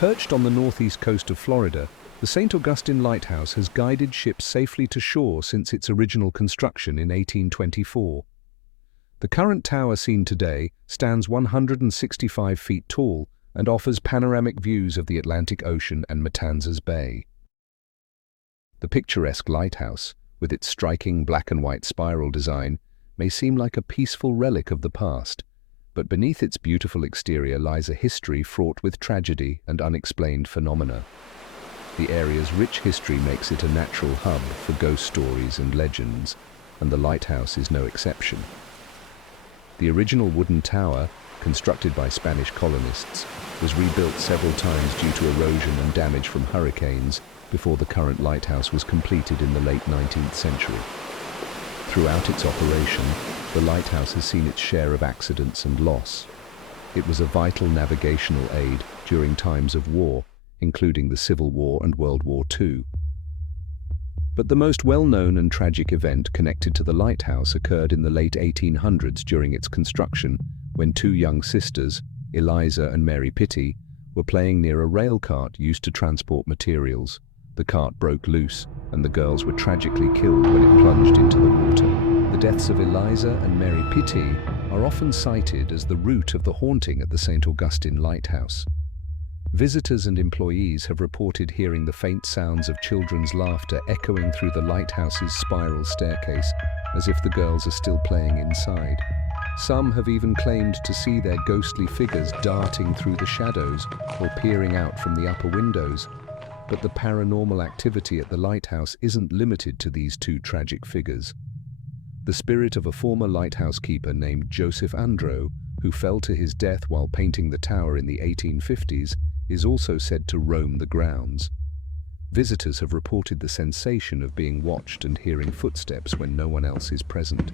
Perched on the northeast coast of Florida, the St. Augustine Lighthouse has guided ships safely to shore since its original construction in 1824. The current tower seen today stands 165 feet tall and offers panoramic views of the Atlantic Ocean and Matanzas Bay. The picturesque lighthouse, with its striking black and white spiral design, may seem like a peaceful relic of the past, but beneath its beautiful exterior lies a history fraught with tragedy and unexplained phenomena. The area's rich history makes it a natural hub for ghost stories and legends, and the lighthouse is no exception. The original wooden tower, constructed by Spanish colonists, was rebuilt several times due to erosion and damage from hurricanes before the current lighthouse was completed in the late 19th century. Throughout its operation, the lighthouse has seen its share of accidents and loss. It was a vital navigational aid during times of war, including the Civil War and World War II. But the most well-known and tragic event connected to the lighthouse occurred in the late 1800s during its construction, when two young sisters, Eliza and Mary Pitty, were playing near a rail cart used to transport materials. The cart broke loose, and the girls were tragically killed when it plunged into the water. The deaths of Eliza and Mary Pitty are often cited as the root of the haunting at the St. Augustine Lighthouse. Visitors and employees have reported hearing the faint sounds of children's laughter echoing through the lighthouse's spiral staircase, as if the girls are still playing inside. Some have even claimed to see their ghostly figures darting through the shadows or peering out from the upper windows. But the paranormal activity at the lighthouse isn't limited to these two tragic figures. The spirit of a former lighthouse keeper named Joseph Andro, who fell to his death while painting the tower in the 1850s, is also said to roam the grounds. Visitors have reported the sensation of being watched and hearing footsteps when no one else is present.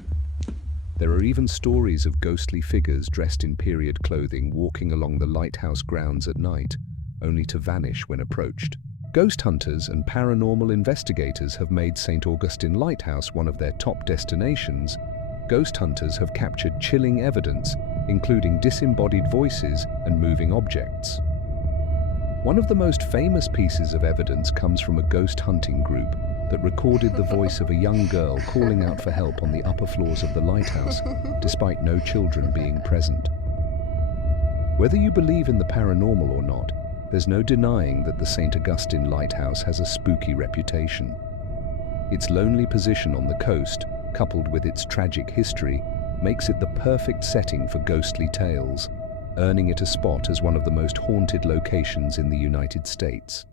There are even stories of ghostly figures dressed in period clothing walking along the lighthouse grounds at night, only to vanish when approached. Ghost hunters and paranormal investigators have made St. Augustine Lighthouse one of their top destinations. Ghost hunters have captured chilling evidence, including disembodied voices and moving objects. One of the most famous pieces of evidence comes from a ghost hunting group that recorded the voice of a young girl calling out for help on the upper floors of the lighthouse, despite no children being present. Whether you believe in the paranormal or not, there's no denying that the St. Augustine Lighthouse has a spooky reputation. Its lonely position on the coast, coupled with its tragic history, makes it the perfect setting for ghostly tales, earning it a spot as one of the most haunted locations in the United States.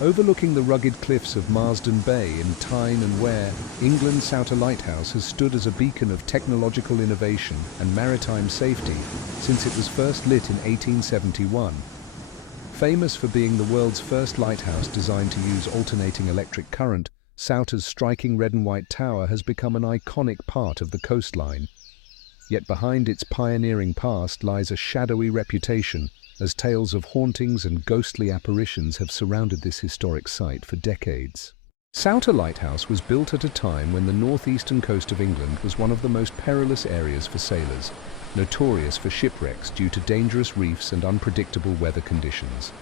Overlooking the rugged cliffs of Marsden Bay in Tyne and Wear, England's Souter Lighthouse has stood as a beacon of technological innovation and maritime safety since it was first lit in 1871. Famous for being the world's first lighthouse designed to use alternating electric current, Souter's striking red and white tower has become an iconic part of the coastline. Yet behind its pioneering past lies a shadowy reputation, as tales of hauntings and ghostly apparitions have surrounded this historic site for decades. Souter Lighthouse was built at a time when the northeastern coast of England was one of the most perilous areas for sailors, notorious for shipwrecks due to dangerous reefs and unpredictable weather conditions.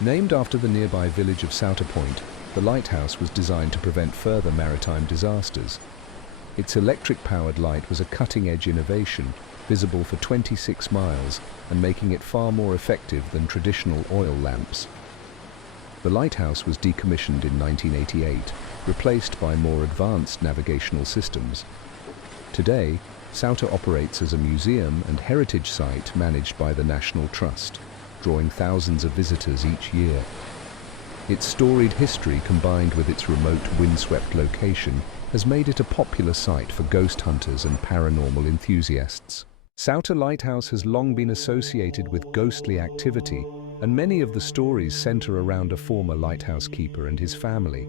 Named after the nearby village of Souter Point, the lighthouse was designed to prevent further maritime disasters. Its electric-powered light was a cutting-edge innovation, visible for 26 miles and making it far more effective than traditional oil lamps. The lighthouse was decommissioned in 1988, replaced by more advanced navigational systems. Today, Souter operates as a museum and heritage site managed by the National Trust, drawing thousands of visitors each year. Its storied history combined with its remote windswept location has made it a popular site for ghost hunters and paranormal enthusiasts. Souter Lighthouse has long been associated with ghostly activity, and many of the stories center around a former lighthouse keeper and his family.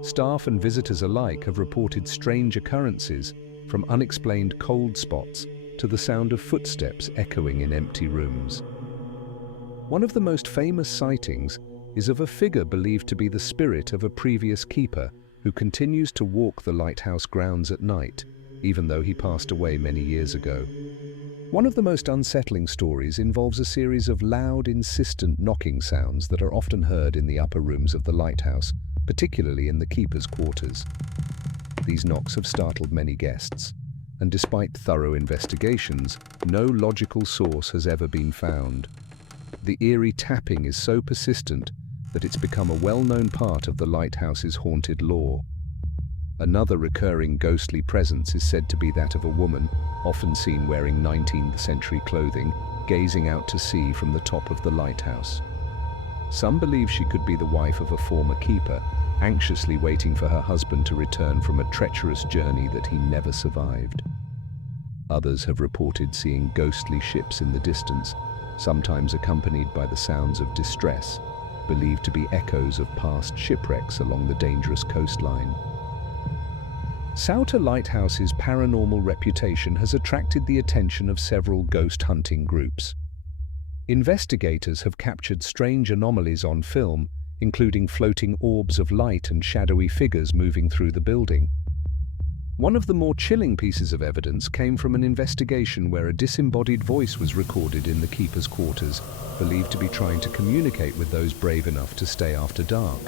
Staff and visitors alike have reported strange occurrences, from unexplained cold spots to the sound of footsteps echoing in empty rooms. One of the most famous sightings is of a figure believed to be the spirit of a previous keeper who continues to walk the lighthouse grounds at night, even though he passed away many years ago. One of the most unsettling stories involves a series of loud, insistent knocking sounds that are often heard in the upper rooms of the lighthouse, particularly in the keeper's quarters. These knocks have startled many guests, and despite thorough investigations, no logical source has ever been found. The eerie tapping is so persistent that it's become a well-known part of the lighthouse's haunted lore. Another recurring ghostly presence is said to be that of a woman, often seen wearing 19th century clothing, gazing out to sea from the top of the lighthouse. Some believe she could be the wife of a former keeper, anxiously waiting for her husband to return from a treacherous journey that he never survived. Others have reported seeing ghostly ships in the distance, sometimes accompanied by the sounds of distress, believed to be echoes of past shipwrecks along the dangerous coastline. Scariest Lighthouse's paranormal reputation has attracted the attention of several ghost hunting groups. Investigators have captured strange anomalies on film, including floating orbs of light and shadowy figures moving through the building. One of the more chilling pieces of evidence came from an investigation where a disembodied voice was recorded in the keeper's quarters, believed to be trying to communicate with those brave enough to stay after dark.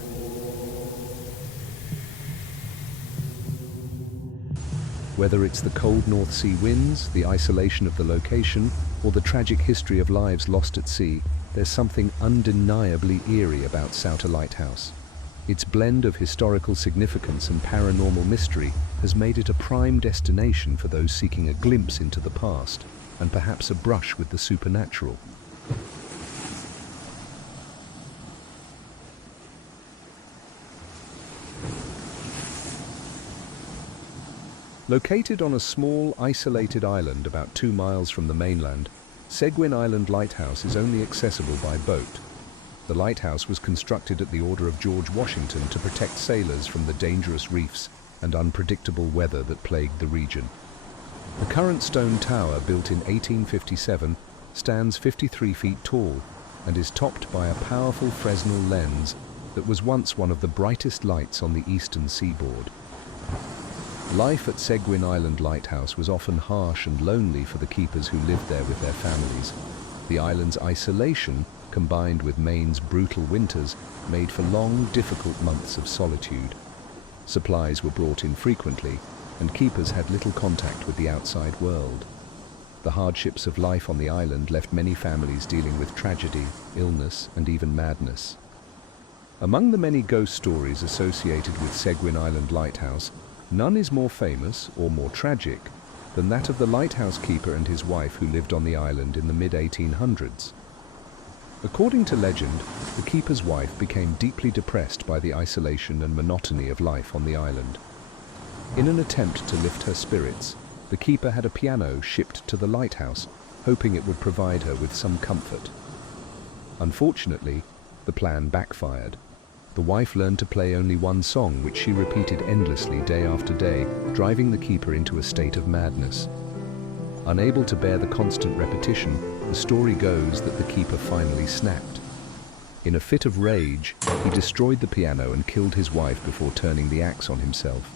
Whether it's the cold North Sea winds, the isolation of the location, or the tragic history of lives lost at sea, there's something undeniably eerie about Scariest Lighthouse. Its blend of historical significance and paranormal mystery has made it a prime destination for those seeking a glimpse into the past, and perhaps a brush with the supernatural. Located on a small, isolated island about 2 miles from the mainland, Seguin Island Lighthouse is only accessible by boat. The lighthouse was constructed at the order of George Washington to protect sailors from the dangerous reefs and unpredictable weather that plagued the region. The current stone tower, built in 1857, stands 53 feet tall and is topped by a powerful Fresnel lens that was once one of the brightest lights on the eastern seaboard. Life at Seguin Island Lighthouse was often harsh and lonely for the keepers who lived there with their families. The island's isolation, combined with Maine's brutal winters, made for long, difficult months of solitude. Supplies were brought in frequently, and keepers had little contact with the outside world. The hardships of life on the island left many families dealing with tragedy, illness, and even madness. Among the many ghost stories associated with Seguin Island Lighthouse, none is more famous or more tragic than that of the lighthouse keeper and his wife who lived on the island in the mid-1800s. According to legend, the keeper's wife became deeply depressed by the isolation and monotony of life on the island. In an attempt to lift her spirits, the keeper had a piano shipped to the lighthouse, hoping it would provide her with some comfort. Unfortunately, the plan backfired. The wife learned to play only one song, which she repeated endlessly day after day, driving the keeper into a state of madness. Unable to bear the constant repetition, the story goes that the keeper finally snapped. In a fit of rage, he destroyed the piano and killed his wife before turning the axe on himself.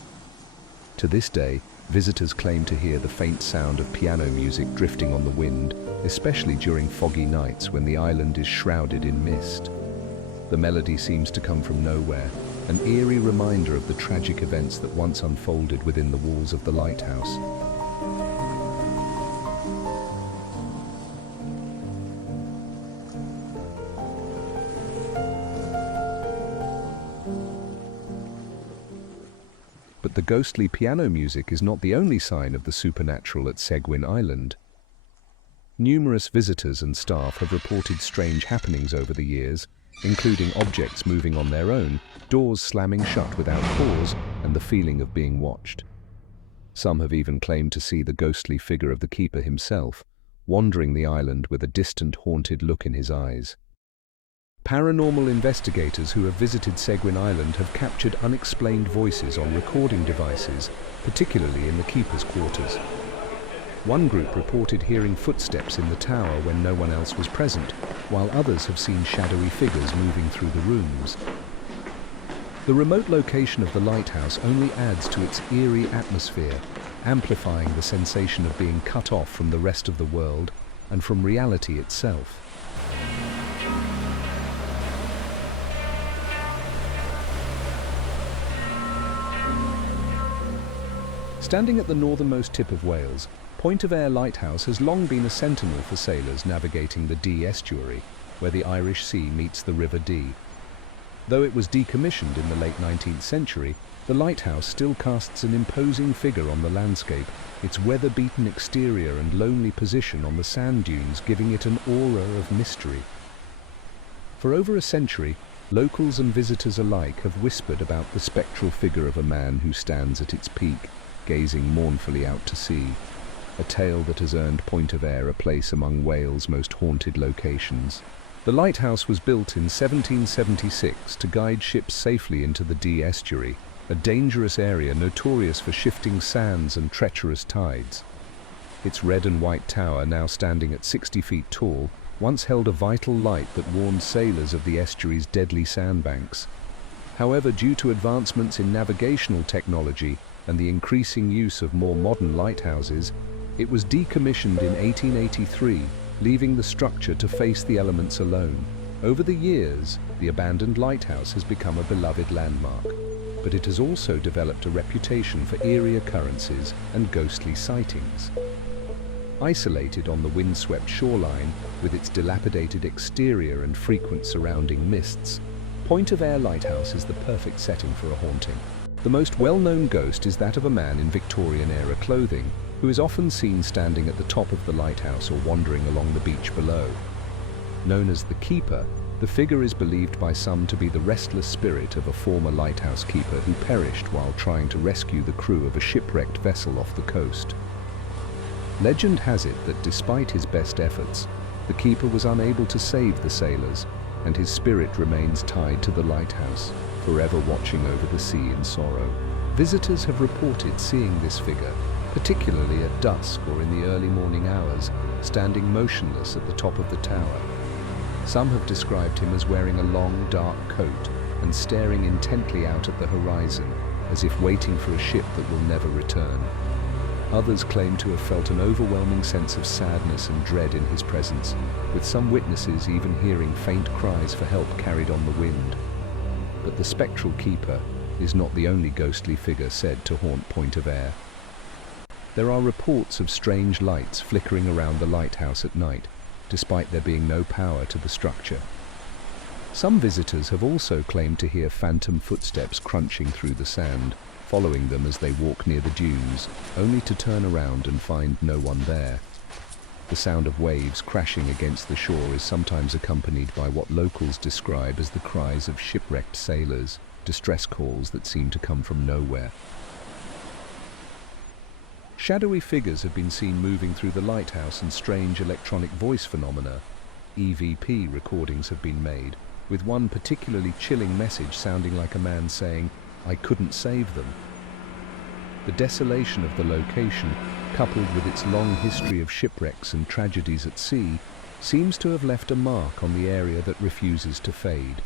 To this day, visitors claim to hear the faint sound of piano music drifting on the wind, especially during foggy nights when the island is shrouded in mist. The melody seems to come from nowhere, an eerie reminder of the tragic events that once unfolded within the walls of the lighthouse. But the ghostly piano music is not the only sign of the supernatural at Seguin Island. Numerous visitors and staff have reported strange happenings over the years, including objects moving on their own, doors slamming shut without pause, and the feeling of being watched. Some have even claimed to see the ghostly figure of the keeper himself, wandering the island with a distant, haunted look in his eyes. Paranormal investigators who have visited Seguin Island have captured unexplained voices on recording devices, particularly in the keeper's quarters. One group reported hearing footsteps in the tower when no one else was present, while others have seen shadowy figures moving through the rooms. The remote location of the lighthouse only adds to its eerie atmosphere, amplifying the sensation of being cut off from the rest of the world and from reality itself. Standing at the northernmost tip of Wales, Point of Ayr Lighthouse has long been a sentinel for sailors navigating the Dee estuary, where the Irish Sea meets the River Dee. Though it was decommissioned in the late 19th century, the lighthouse still casts an imposing figure on the landscape, its weather-beaten exterior and lonely position on the sand dunes giving it an aura of mystery. For over a century, locals and visitors alike have whispered about the spectral figure of a man who stands at its peak, gazing mournfully out to sea, a tale that has earned Point of Ayr a place among Wales' most haunted locations. The lighthouse was built in 1776 to guide ships safely into the Dee estuary, a dangerous area notorious for shifting sands and treacherous tides. Its red and white tower, now standing at 60 feet tall, once held a vital light that warned sailors of the estuary's deadly sandbanks. However, due to advancements in navigational technology and the increasing use of more modern lighthouses, it was decommissioned in 1883, leaving the structure to face the elements alone. Over the years, the abandoned lighthouse has become a beloved landmark, but it has also developed a reputation for eerie occurrences and ghostly sightings. Isolated on the windswept shoreline, with its dilapidated exterior and frequent surrounding mists, Point of Ayr Lighthouse is the perfect setting for a haunting. The most well-known ghost is that of a man in Victorian-era clothing, who is often seen standing at the top of the lighthouse or wandering along the beach below. Known as the Keeper, the figure is believed by some to be the restless spirit of a former lighthouse keeper who perished while trying to rescue the crew of a shipwrecked vessel off the coast. Legend has it that despite his best efforts, the keeper was unable to save the sailors, and his spirit remains tied to the lighthouse, forever watching over the sea in sorrow. Visitors have reported seeing this figure, particularly at dusk or in the early morning hours, standing motionless at the top of the tower. Some have described him as wearing a long, dark coat and staring intently out at the horizon, as if waiting for a ship that will never return. Others claim to have felt an overwhelming sense of sadness and dread in his presence, with some witnesses even hearing faint cries for help carried on the wind. But the spectral keeper is not the only ghostly figure said to haunt Point of Ayr. There are reports of strange lights flickering around the lighthouse at night, despite there being no power to the structure. Some visitors have also claimed to hear phantom footsteps crunching through the sand, following them as they walk near the dunes, only to turn around and find no one there. The sound of waves crashing against the shore is sometimes accompanied by what locals describe as the cries of shipwrecked sailors, distress calls that seem to come from nowhere. Shadowy figures have been seen moving through the lighthouse, and strange electronic voice phenomena, EVP recordings, have been made, with one particularly chilling message sounding like a man saying, "I couldn't save them." The desolation of the location, coupled with its long history of shipwrecks and tragedies at sea, seems to have left a mark on the area that refuses to fade.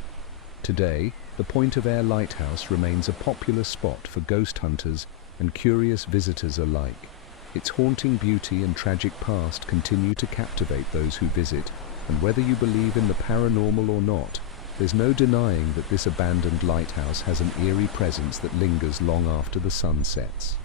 Today, the Point of Ayr Lighthouse remains a popular spot for ghost hunters and curious visitors alike. Its haunting beauty and tragic past continue to captivate those who visit, and whether you believe in the paranormal or not, there's no denying that this abandoned lighthouse has an eerie presence that lingers long after the sun sets.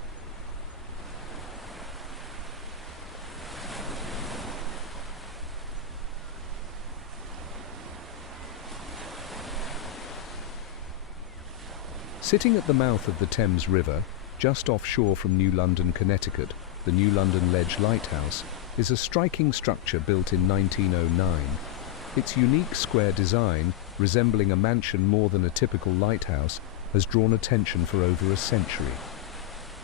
Sitting at the mouth of the Thames River, just offshore from New London, Connecticut, the New London Ledge Lighthouse is a striking structure built in 1909. Its unique square design, resembling a mansion more than a typical lighthouse, has drawn attention for over a century.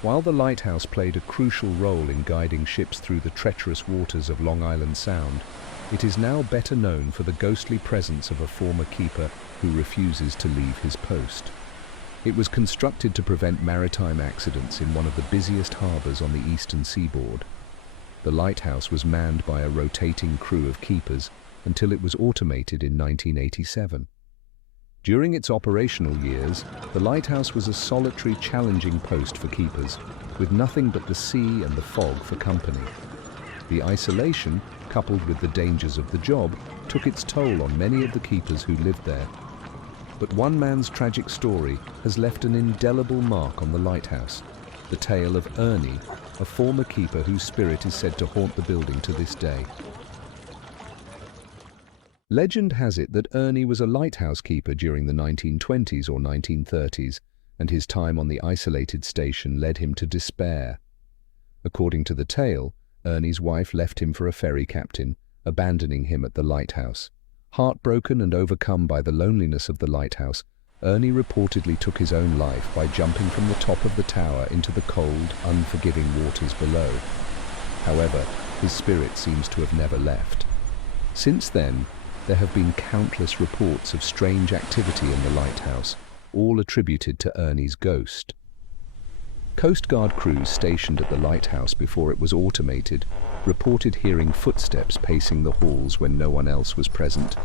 While the lighthouse played a crucial role in guiding ships through the treacherous waters of Long Island Sound, it is now better known for the ghostly presence of a former keeper who refuses to leave his post. It was constructed to prevent maritime accidents in one of the busiest harbors on the eastern seaboard. The lighthouse was manned by a rotating crew of keepers until it was automated in 1987. During its operational years, the lighthouse was a solitary, challenging post for keepers, with nothing but the sea and the fog for company. The isolation, coupled with the dangers of the job, took its toll on many of the keepers who lived there. But one man's tragic story has left an indelible mark on the lighthouse, the tale of Ernie, a former keeper whose spirit is said to haunt the building to this day. Legend has it that Ernie was a lighthouse keeper during the 1920s or 1930s, and his time on the isolated station led him to despair. According to the tale, Ernie's wife left him for a ferry captain, abandoning him at the lighthouse. Heartbroken and overcome by the loneliness of the lighthouse, Ernie reportedly took his own life by jumping from the top of the tower into the cold, unforgiving waters below. However, his spirit seems to have never left. Since then, there have been countless reports of strange activity in the lighthouse, all attributed to Ernie's ghost. Coast Guard crews stationed at the lighthouse before it was automated reported hearing footsteps pacing the halls when no one else was present,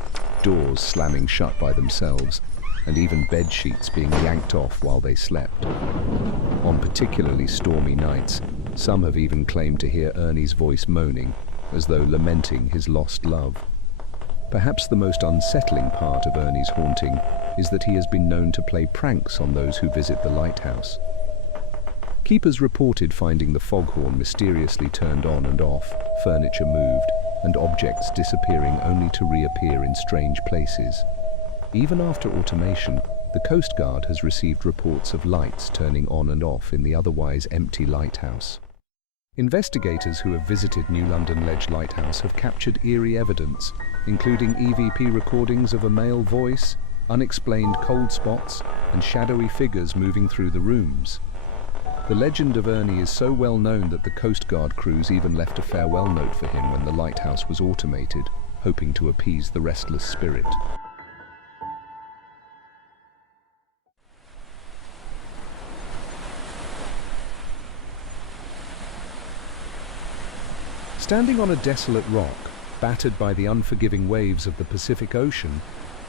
doors slamming shut by themselves, and even bed sheets being yanked off while they slept. On particularly stormy nights, some have even claimed to hear Ernie's voice moaning, as though lamenting his lost love. Perhaps the most unsettling part of Ernie's haunting is that he has been known to play pranks on those who visit the lighthouse. Keepers reported finding the foghorn mysteriously turned on and off, furniture moved, and objects disappearing only to reappear in strange places. Even after automation, the Coast Guard has received reports of lights turning on and off in the otherwise empty lighthouse. Investigators who have visited New London Ledge Lighthouse have captured eerie evidence, including EVP recordings of a male voice, unexplained cold spots, and shadowy figures moving through the rooms. The legend of Ernie is so well known that the Coast Guard crews even left a farewell note for him when the lighthouse was automated, hoping to appease the restless spirit. Standing on a desolate rock, battered by the unforgiving waves of the Pacific Ocean,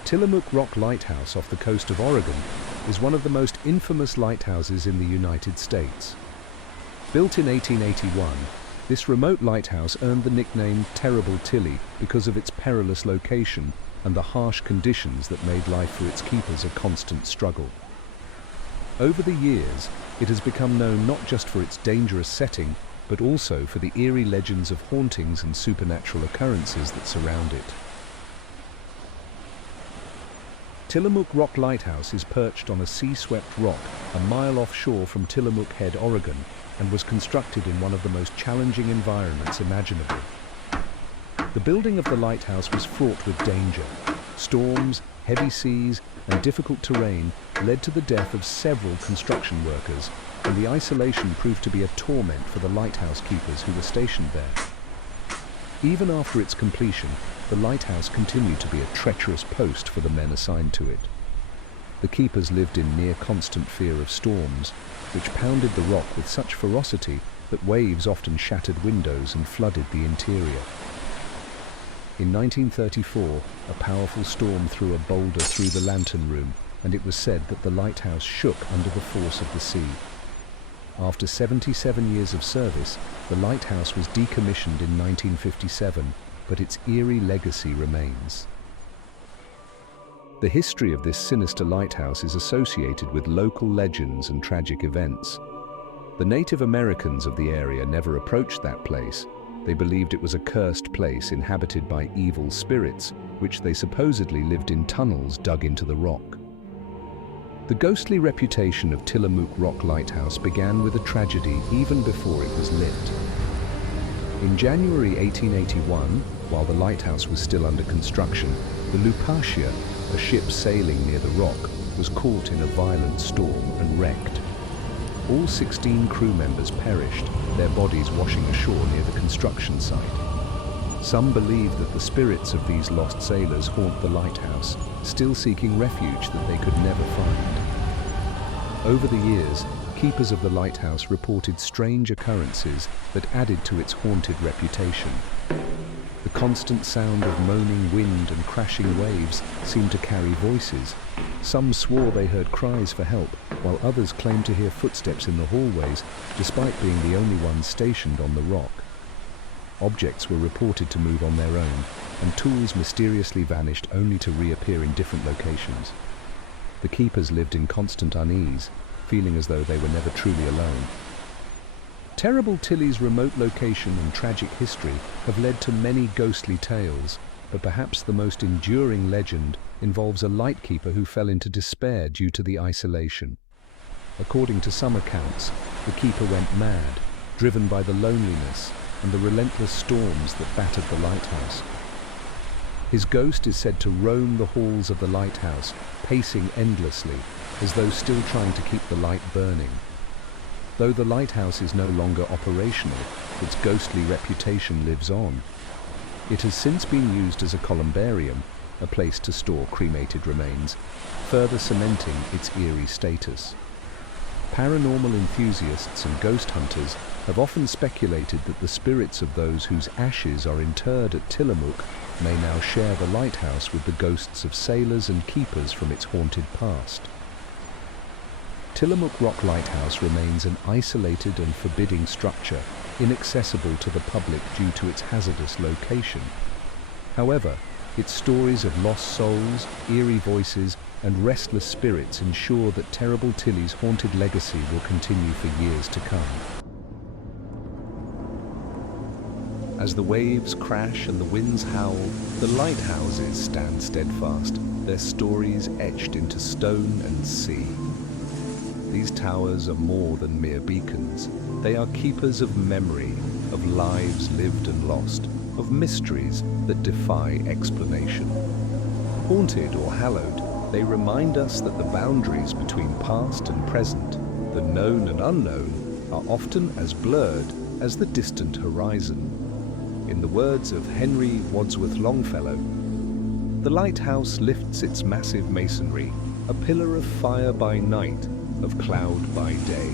Tillamook Rock Lighthouse off the coast of Oregon is one of the most infamous lighthouses in the United States. Built in 1881, this remote lighthouse earned the nickname Terrible Tilly because of its perilous location and the harsh conditions that made life for its keepers a constant struggle. Over the years, it has become known not just for its dangerous setting, but also for the eerie legends of hauntings and supernatural occurrences that surround it. Tillamook Rock Lighthouse is perched on a sea-swept rock a mile offshore from Tillamook Head, Oregon, and was constructed in one of the most challenging environments imaginable. The building of the lighthouse was fraught with danger. Storms, heavy seas, and difficult terrain led to the death of several construction workers, and the isolation proved to be a torment for the lighthouse keepers who were stationed there. Even after its completion, the lighthouse continued to be a treacherous post for the men assigned to it. The keepers lived in near constant fear of storms, which pounded the rock with such ferocity that waves often shattered windows and flooded the interior. In 1934, a powerful storm threw a boulder through the lantern room, and it was said that the lighthouse shook under the force of the sea. After 77 years of service, the lighthouse was decommissioned in 1957, but its eerie legacy remains. The history of this sinister lighthouse is associated with local legends and tragic events. The Native Americans of the area never approached that place. They believed it was a cursed place inhabited by evil spirits, which they supposedly lived in tunnels dug into the rock. The ghostly reputation of Tillamook Rock Lighthouse began with a tragedy even before it was lit. In January 1881, while the lighthouse was still under construction, the Lupatia, a ship sailing near the rock, was caught in a violent storm and wrecked. All 16 crew members perished, their bodies washing ashore near the construction site. Some believe that the spirits of these lost sailors haunt the lighthouse, still seeking refuge that they could never find. Over the years, keepers of the lighthouse reported strange occurrences that added to its haunted reputation. The constant sound of moaning wind and crashing waves seemed to carry voices. Some swore they heard cries for help, while others claimed to hear footsteps in the hallways, despite being the only ones stationed on the rock. Objects were reported to move on their own, and tools mysteriously vanished only to reappear in different locations. The keepers lived in constant unease, feeling as though they were never truly alone. Terrible Tilly's remote location and tragic history have led to many ghostly tales, but perhaps the most enduring legend involves a lightkeeper who fell into despair due to the isolation. According to some accounts, the keeper went mad, driven by the loneliness and the relentless storms that battered the lighthouse. His ghost is said to roam the halls of the lighthouse, pacing endlessly, as though still trying to keep the light burning. Though the lighthouse is no longer operational, its ghostly reputation lives on. It has since been used as a columbarium, a place to store cremated remains, further cementing its eerie status. Paranormal enthusiasts and ghost hunters have often speculated that the spirits of those whose ashes are interred at Tillamook may now share the lighthouse with the ghosts of sailors and keepers from its haunted past. Tillamook Rock Lighthouse remains an isolated and forbidding structure, inaccessible to the public due to its hazardous location. However, its stories of lost souls, eerie voices, and restless spirits ensure that Terrible Tilly's haunted legacy will continue for years to come. As the waves crash and the winds howl, the lighthouses stand steadfast, their stories etched into stone and sea. These towers are more than mere beacons. They are keepers of memory, of lives lived and lost, of mysteries that defy explanation. Haunted or hallowed, they remind us that the boundaries between past and present, the known and unknown, are often as blurred as the distant horizon. In the words of Henry Wadsworth Longfellow, "The lighthouse lifts its massive masonry, a pillar of fire by night, of cloud by day."